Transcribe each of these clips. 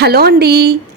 Hello అండి,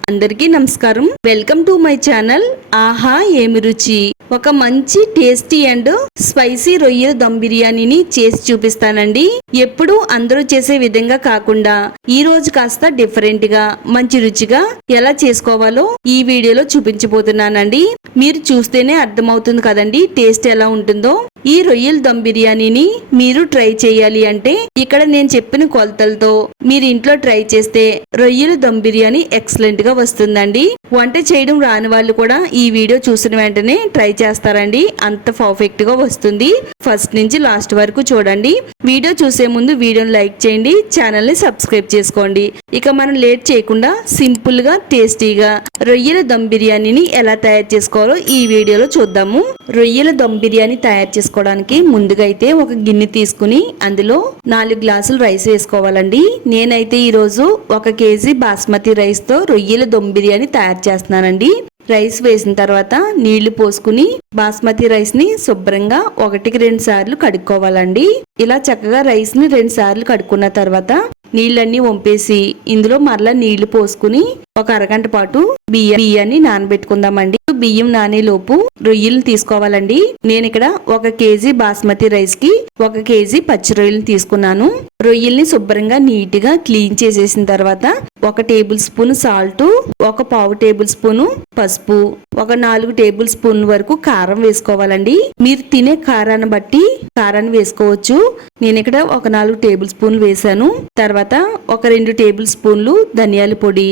అందరికీ నమస్కారం. వెల్కమ్ టు మై ఛానల్ ఆహా ఏమి రుచి. ఒక మంచి టేస్టీ అండ్ స్పైసీ రొయ్యల దమ్ బిర్యానీని చేసి చూపిస్తానండి. ఎప్పుడు అందరూ చేసే విధంగా కాకుండా ఈ రోజు కాస్త డిఫరెంట్ గా మంచి రుచిగా ఎలా చేసుకోవాలో ఈ వీడియోలో చూపించబోతున్నానండి. మీరు చూస్తేనే అర్థమవుతుంది కదండి టేస్ట్ ఎలా ఉంటుందో. ఈ రొయ్యల దమ్ బిర్యానీని మీరు ట్రై చేయాలి అంటే ఇక్కడ నేను చెప్పిన కొలతలతో మీరు ఇంట్లో ట్రై చేస్తే రొయ్యల దమ్ బిర్యానీ ఎక్సలెంట్ గా వస్తుందండి. వంట చేయడం రాని వాళ్ళు కూడా ఈ వీడియో చూసిన వెంటనే ట్రై చేస్తారండి. అంత పర్ఫెక్ట్ గా వస్తుంది. ఫస్ట్ నుంచి లాస్ట్ వరకు చూడండి. వీడియో చూసే ముందు వీడియోని లైక్ చేయండి, ఛానల్ ని సబ్స్క్రైబ్ చేసుకోండి. ఇక మనం లేట్ చేయకుండా సింపుల్ గా టేస్టీగా రొయ్యల దమ్ బిర్యానీని ఎలా తయారు చేసుకోవాలో ఈ వీడియోలో చూద్దాము. రొయ్యల దమ్ బిర్యానీ తయారు చేసుకోవడానికి ముందుగా అయితే ఒక గిన్నె తీసుకుని అందులో 4 గ్లాసులు రైస్ వేసుకోవాలండి. నేనైతే ఈరోజు 1 కేజీ బాస్మతి రైస్ తో రొయ్యల దమ్ బిర్యానీ తయారు చేస్తున్నానండి. రైస్ వేసిన తర్వాత నీళ్లు పోసుకుని బాస్మతి రైస్ ని శుభ్రంగా 1కి 2 సార్లు కడుక్కోవాలండి. ఇలా చక్కగా రైస్ ని 2 సార్లు కడుక్కున్న తర్వాత నీళ్ళన్నీ వంపేసి ఇందులో మరలా నీళ్లు పోసుకుని ఒక అరగంట పాటు బియ్యాన్ని నానబెట్టుకుందామండి. బియ్యం నానే లోపు రొయ్యలు తీసుకోవాలండి. నేను ఇక్కడ 1 కేజీ బాస్మతి రైస్ కి 1 కేజీ పచ్చి రొయ్యలు తీసుకున్నాను. రొయ్యల్ని శుభ్రంగా నీట్ గా క్లీన్ చేసేసిన తర్వాత 1 table spoon salt, 1/2 table spoon పసుపు, 4 టేబుల్ స్పూన్ వరకు కారం వేసుకోవాలండి. మీరు తినే కారాన్ని బట్టి కారాన్ని వేసుకోవచ్చు. నేను ఇక్కడ 4 టేబుల్ స్పూన్లు వేసాను. తర్వాత 2 టేబుల్ స్పూన్లు ధనియాల పొడి,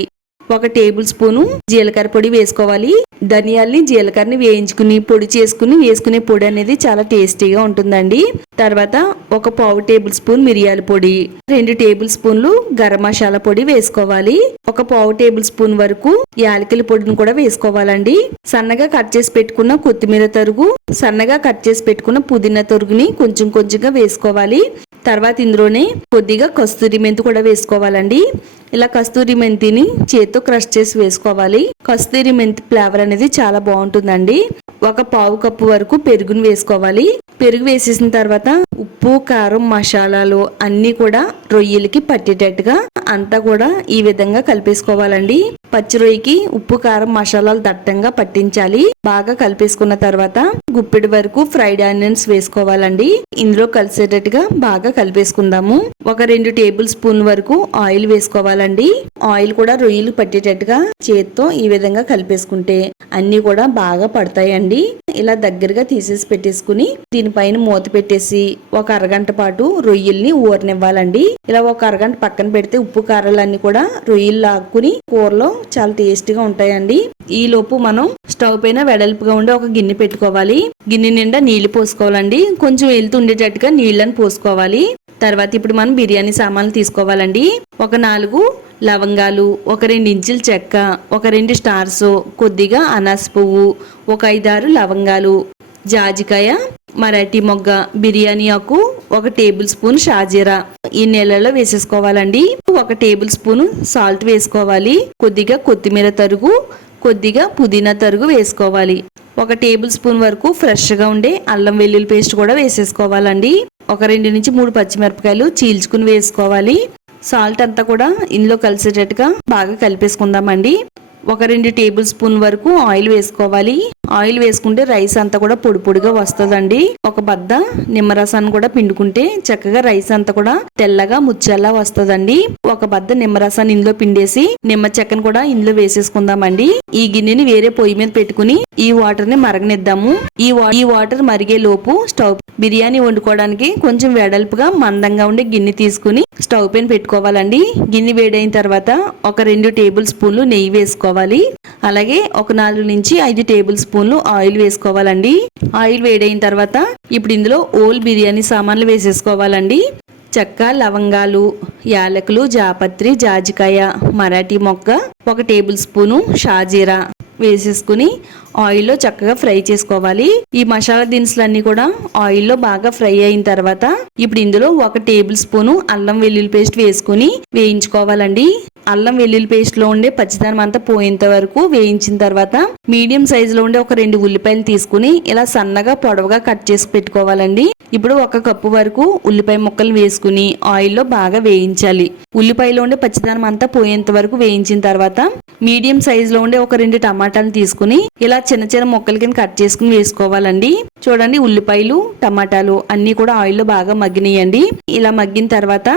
1 టేబుల్ స్పూను జీలకర్ర పొడి వేసుకోవాలి. ధనియాల్ని జీలకర్రని వేయించుకుని పొడి చేసుకుని వేసుకునే పొడి అనేది చాలా టేస్టీగా ఉంటుందండి. తర్వాత 1/2 టేబుల్ స్పూన్ మిరియాల పొడి, 2 టేబుల్ స్పూన్లు గరం మసాలా పొడి వేసుకోవాలి. 1/2 టేబుల్ స్పూన్ వరకు యాలకుల పొడిని కూడా వేసుకోవాలండి. సన్నగా కట్ చేసి పెట్టుకున్న కొత్తిమీర తరుగు, సన్నగా కట్ చేసి పెట్టుకున్న పుదీనా తరుగుని కొంచెం కొంచెంగా వేసుకోవాలి. తర్వాత ఇందులోనే కొద్దిగా కస్తూరి మెంతి కూడా వేసుకోవాలండి. ఇలా కస్తూరి మెంతిని చేత్తో క్రష్ చేసి వేసుకోవాలి. కస్తూరి మెంతి ఫ్లేవర్ అనేది చాలా బాగుంటుందండి. 1/4 కప్పు వరకు పెరుగుని వేసుకోవాలి. పెరుగు వేసేసిన తర్వాత ఉప్పు, కారం, మసాలాలు అన్ని కూడా రొయ్యలకి పట్టేటట్టుగా అంతా కూడా ఈ విధంగా కలిపేసుకోవాలండి. పచ్చి రొయ్యకి ఉప్పు, కారం, మసాలాలు దట్టంగా పట్టించాలి. బాగా కలిపేసుకున్న తర్వాత గుప్పెడి వరకు ఫ్రైడ్ ఆనియన్స్ వేసుకోవాలండి. ఇందులో కలిసేటట్టుగా బాగా కలిపేసుకుందాము. 2 టేబుల్ స్పూన్ వరకు ఆయిల్ వేసుకోవాలండి. ఆయిల్ కూడా రొయ్యలు పట్టేటట్టుగా చేత్తో ఈ విధంగా కలిపేసుకుంటే అన్ని కూడా బాగా పడతాయండి. ఇలా దగ్గరగా తీసేసి పెట్టేసుకుని దీనిపైన మూత పెట్టేసి 1 అరగంట పాటు రొయ్యల్ని ఊరనివ్వాలండి. ఇలా 1 అరగంట పక్కన పెడితే ఉప్పు కారాలన్నీ కూడా రొయ్యలు లాక్కుని కూరలో చాలా టేస్టీగా ఉంటాయండి. ఈ లోపు మనం స్టవ్ పైన వెడల్పుగా ఉండే ఒక గిన్నె పెట్టుకోవాలి. గిన్నె నిండా నీళ్లు పోసుకోవాలండి. కొంచెం వెళ్తూ ఉండేటట్టుగా నీళ్లను పోసుకోవాలి. తర్వాత ఇప్పుడు మనం బిర్యానీ సామాన్లు తీసుకోవాలండి. 4 లవంగాలు, 2 ఇంచుల చెక్క, 2 స్టార్స్, కొద్దిగా అనాస పువ్వు, 5-6 లవంగాలు, జాజికాయ, మరాఠీ మొగ్గ, బిర్యానీ ఆకు, 1 టేబుల్ స్పూన్ షాజీరా ఈ నెలలో వేసేసుకోవాలండి. 1 టేబుల్ స్పూన్ సాల్ట్ వేసుకోవాలి. కొద్దిగా కొత్తిమీర తరుగు, కొద్దిగా పుదీనా తరుగు వేసుకోవాలి. 1 టేబుల్ స్పూన్ వరకు ఫ్రెష్ గా ఉండే అల్లం వెల్లుల్లి పేస్ట్ కూడా వేసేసుకోవాలండి. 2 నుంచి 3 పచ్చిమిరపకాయలు చీల్చుకుని వేసుకోవాలి. సాల్ట్ అంతా కూడా ఇందులో కలిసేటట్టుగా బాగా కలిపేసుకుందామండి. 2 టేబుల్ స్పూన్ వరకు ఆయిల్ వేసుకోవాలి. ఆయిల్ వేసుకుంటే రైస్ అంతా కూడా పొడి పొడిగా వస్తుందండి. 1 బద్ద నిమ్మరసాన్ని కూడా పిండుకుంటే చక్కగా రైస్ అంతా కూడా తెల్లగా ముచ్చేలా వస్తుందండి. 1 బద్ద నిమ్మరసాన్ని ఇందులో పిండేసి నిమ్మ చెక్కను కూడా ఇందులో వేసేసుకుందామండి. ఈ గిన్నెని వేరే పొయ్యి మీద పెట్టుకుని ఈ వాటర్ ని మరగనిద్దాము. ఈ వాటర్ మరిగే లోపు స్టవ్ బిర్యానీ వండుకోవడానికి కొంచెం వెడల్పుగా మందంగా ఉండే గిన్నె తీసుకుని స్టవ్ పైన పెట్టుకోవాలండి. గిన్నె వేడైన తర్వాత 2 టేబుల్ స్పూన్లు నెయ్యి వేసుకోవాలి. అలాగే 4 నుంచి 5 టేబుల్ స్పూన్లు ఆయిల్ వేసుకోవాలండి. ఆయిల్ వేడైన తర్వాత ఇప్పుడు ఇందులో ఓల్ బిర్యానీ సామాన్లు వేసేసుకోవాలండి. చెక్క, లవంగాలు, యాలకులు, జాపత్రి, జాజికాయ, మరాఠీ మొగ్గ, 1 టేబుల్ స్పూను షాజీరా వేసేసుకుని ఆయిల్లో చక్కగా ఫ్రై చేసుకోవాలి. ఈ మసాలా దినుసులన్నీ కూడా ఆయిల్లో బాగా ఫ్రై అయిన తర్వాత ఇప్పుడు ఇందులో 1 టేబుల్ స్పూను అల్లం వెల్లుల్లి పేస్ట్ వేసుకుని వేయించుకోవాలండి. అల్లం వెల్లుల్లి పేస్ట్ లో ఉండే పచ్చిదనం అంతా పోయేంత వరకు వేయించిన తర్వాత మీడియం సైజ్ లో ఉండే ఒక 2 ఉల్లిపాయలు తీసుకుని ఇలా సన్నగా పొడవుగా కట్ చేసి పెట్టుకోవాలండి. ఇప్పుడు 1 కప్పు వరకు ఉల్లిపాయ ముక్కలు వేసుకుని ఆయిల్లో బాగా వేయించాలి. ఉల్లిపాయలో ఉండే పచ్చిదనం అంతా పోయేంత వరకు వేయించిన తర్వాత మీడియం సైజ్ లో ఉండే ఒక 2 టమాటాలు తీసుకుని ఇలా చిన్న చిన్న ముక్కల కింద కట్ చేసుకుని వేసుకోవాలండి. చూడండి, ఉల్లిపాయలు టమాటాలు అన్ని కూడా ఆయిల్లో బాగా మగ్గినాయండి. ఇలా మగ్గిన తర్వాత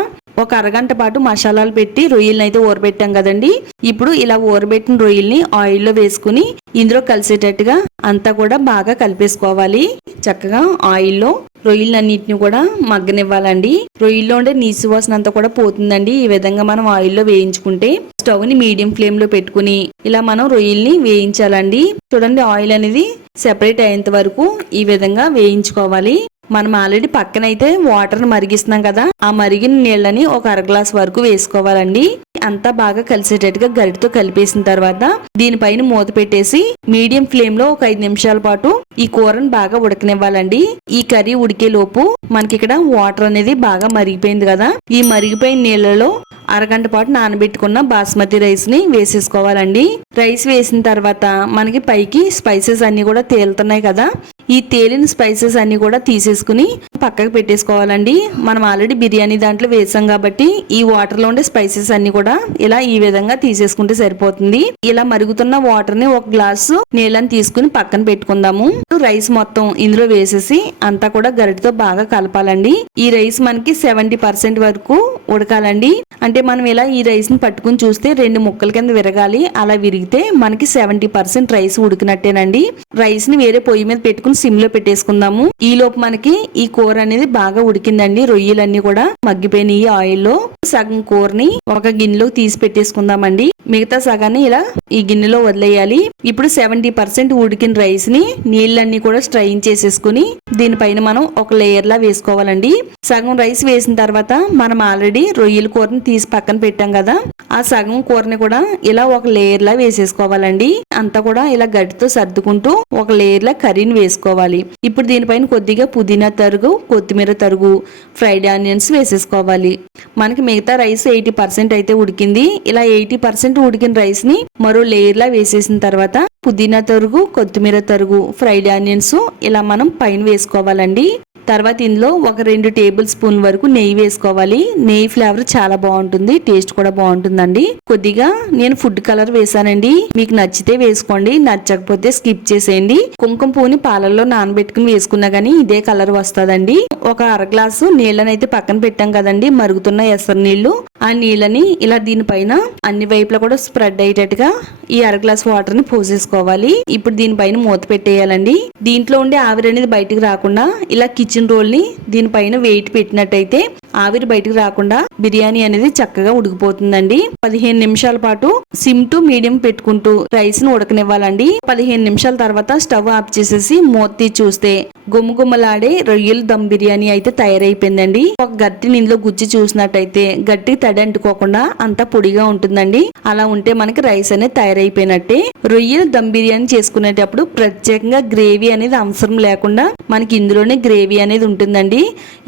ఒక అరగంట పాటు మసాలాలు పెట్టి రొయ్యలను అయితే ఊరబెట్టాం కదండి. ఇప్పుడు ఇలా ఊరబెట్టిన రొయ్యల్ని ఆయిల్లో వేసుకుని ఇందులో కలిసేటట్టుగా అంతా కూడా బాగా కలిపేసుకోవాలి. చక్కగా ఆయిల్లో రొయ్యలన్నిటిని కూడా మగ్గనివ్వాలండి. రొయ్యల్లో ఉండే నీసు వాసన అంతా కూడా పోతుందండి. ఈ విధంగా మనం ఆయిల్లో వేయించుకుంటే స్టవ్ ని మీడియం ఫ్లేమ్ లో పెట్టుకుని ఇలా మనం రొయ్యల్ని వేయించాలండి. చూడండి, ఆయిల్ అనేది సెపరేట్ అయ్యేంత వరకు ఈ విధంగా వేయించుకోవాలి. మనం ఆల్రెడీ పక్కనైతే వాటర్ మరిగిస్తున్నాం కదా, ఆ మరిగిన నీళ్ళని ఒక 1/2 గ్లాస్ వరకు వేసుకోవాలండి. అంతా బాగా కలిసేటట్టుగా గరిటతో కలిపేసిన తర్వాత దీనిపైన మూత పెట్టేసి మీడియం ఫ్లేమ్ లో ఒక 5 నిమిషాల పాటు ఈ కూరను బాగా ఉడకనివ్వాలండి. ఈ కర్రీ ఉడికే లోపు మనకి ఇక్కడ వాటర్ అనేది బాగా మరిగిపోయింది కదా, ఈ మరిగిపోయిన నీళ్ళలో అరగంట పాటు నానబెట్టుకున్న బాస్మతి రైస్ ని వేసేసుకోవాలండి. రైస్ వేసిన తర్వాత మనకి పైకి స్పైసెస్ అన్ని కూడా తేలుతున్నాయి కదా, ఈ తేలిన స్పైసెస్ అన్ని కూడా తీసేసుకుని పక్కకు పెట్టేసుకోవాలండి. మనం ఆల్రెడీ బిర్యానీ దాంట్లో వేసాం కాబట్టి ఈ వాటర్ లో ఉండే స్పైసెస్ అన్ని కూడా ఇలా ఈ విధంగా తీసేసుకుంటే సరిపోతుంది. ఇలా మరుగుతున్న వాటర్ ని 1 గ్లాసు నీళ్ళని తీసుకుని పక్కన పెట్టుకుందాము. రైస్ మొత్తం ఇందులో వేసేసి అంతా కూడా గరిటతో బాగా కలపాలండి. ఈ రైస్ మనకి 70% వరకు ఉడకాలండి. అంటే మనం ఇలా ఈ రైస్ ని పట్టుకుని చూస్తే 2 ముక్కల కింద విరగాలి. అలా విరిగితే మనకి 70% రైస్ ఉడికినట్టేనండి. రైస్ ని వేరే పొయ్యి మీద పెట్టుకుని సిమ్ లో పెట్టేసుకుందాము. ఈ లోపు మనకి ఈ కూర అనేది బాగా ఉడికిందండి. రొయ్యలన్నీ కూడా మగ్గిపోయినాయి ఆయిల్లో. సగం కూరని ఒక గిన్నెలో తీసి పెట్టేసుకుందామండి. మిగతా సగాన్ని ఇలా ఈ గిన్నెలో వదిలేయాలి. ఇప్పుడు 70% ఉడికిన రైస్ ని నీళ్ళన్నీ కూడా స్ట్రైన్ చేసేసుకుని దీనిపైన మనం ఒక లేయర్ లా వేసుకోవాలండి. సగం రైస్ వేసిన తర్వాత మనం ఆల్రెడీ రొయ్యల కూరని తీసి పక్కన పెట్టాం కదా, ఆ సగం కూరని కూడా ఇలా ఒక లేయర్ లా వేసేసుకోవాలండి. అంతా కూడా ఇలా గట్టితో సర్దుకుంటూ ఒక లేయర్ లా కర్రీని వేసుకోవాలి. ఇప్పుడు దీనిపైన కొద్దిగా పుదీనా తరుగు, కొత్తిమీర తరుగు, ఫ్రైడ్ ఆనియన్స్ వేసేసుకోవాలి. మనకి మిగతా రైస్ 80% అయితే ఉడికింది. ఇలా 80% ఉడికిన రైస్ ని మరో లేయర్ లా వేసేసిన తర్వాత పుదీనా తరుగు, కొత్తిమీర తరుగు, ఫ్రైడ్ ఆనియన్స్ ఇలా మనం పైన వేసుకోవాలండి. తర్వాత ఇందులో ఒక 2 టేబుల్ స్పూన్ వరకు నెయ్యి వేసుకోవాలి. నెయ్యి ఫ్లేవర్ చాలా బాగుంటుంది, టేస్ట్ కూడా బాగుంటుందండి. కొద్దిగా నేను ఫుడ్ కలర్ వేసానండి, మీకు నచ్చితే వేసుకోండి, నచ్చకపోతే స్కిప్ చేసేయండి. కుంకుమ పువ్వుని పాలల్లో నానబెట్టుకుని వేసుకున్నా గానీ ఇదే కలర్ వస్తుందండి. ఒక 1/2 గ్లాసు నీళ్ళనైతే పక్కన పెట్టాం కదండి, మరుగుతున్న ఎసరు నీళ్లు. ఆ నీళ్ళని ఇలా దీనిపైన అన్ని వైపులా కూడా స్ప్రెడ్ అయ్యేటట్టుగా ఈ 1/2 గ్లాస్ వాటర్ ని పోసేసుకోవాలి. ఇప్పుడు దీనిపైన మూత పెట్టేయాలండి. దీంట్లో ఉండే ఆవిరి అనేది బయటకు రాకుండా ఇలా కిచెన్ రోల్ ని దీనిపైన వెయిట్ పెట్టినట్టయితే ఆవిరి బయటకు రాకుండా బిర్యానీ అనేది చక్కగా ఉడికిపోతుందండి. 15 నిమిషాల పాటు సిమ్ టు మీడియం పెట్టుకుంటూ రైస్ ను ఉడకనివ్వాలండి. 15 నిమిషాల తర్వాత స్టవ్ ఆఫ్ చేసేసి మూత తీసి చూస్తే గుమ్మగుమ్మలాడే రొయ్యల దమ్ బిర్యానీ అయితే తయారైపోయిందండి. ఒక గట్టిని ఇందులో గుజ్జి చూసినట్టయితే గట్టి తడి అంటుకోకుండా అంతా పొడిగా ఉంటుందండి. అలా ఉంటే మనకి రైస్ అనేది తయారైపోయినట్టే. రొయ్యల దమ్ బిర్యానీ చేసుకునేటప్పుడు ప్రత్యేకంగా గ్రేవీ అనేది అవసరం లేకుండా మనకి ఇందులోనే గ్రేవీ అనేది ఉంటుందండి.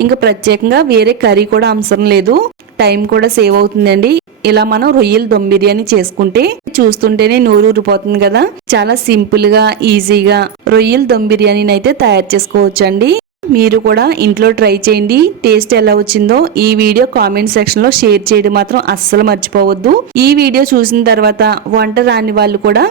ఇంకా ప్రత్యేకంగా వేరే కర్రీ కూడా అవసరం లేదు. టైం కూడా సేవ్ అవుతుందండి. ఇలా మనం రొయ్యల దమ్ బిర్యానీ చేసుకుంటే చూస్తుంటేనే నోరు ఊరిపోతుంది కదా. చాలా సింపుల్ గా ఈజీగా రొయ్యల దమ్ బిర్యానీని అయితే తయారు చేసుకోవచ్చండి. మీరు కూడా ఇంట్లో ట్రై చేయండి. టేస్ట్ ఎలా వచ్చిందో ఈ వీడియో కామెంట్ సెక్షన్ లో షేర్ చేయడం మాత్రం అస్సలు మర్చిపోవద్దు. ఈ వీడియో చూసిన తర్వాత వంట రాని వాళ్ళు కూడా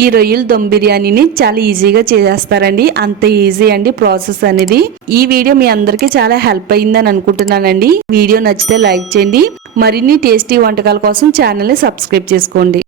ఈ రొయ్యల దమ్ బిర్యానీని చాలా ఈజీగా చేసేస్తారండి. అంత ఈజీ అండి ప్రాసెస్ అనేది. ఈ వీడియో మీ అందరికీ చాలా హెల్ప్ అయిందని అనుకుంటున్నానండి. వీడియో నచ్చితే లైక్ చేయండి. మరిన్ని టేస్టీ వంటకాల కోసం ఛానల్ ని సబ్స్క్రైబ్ చేసుకోండి.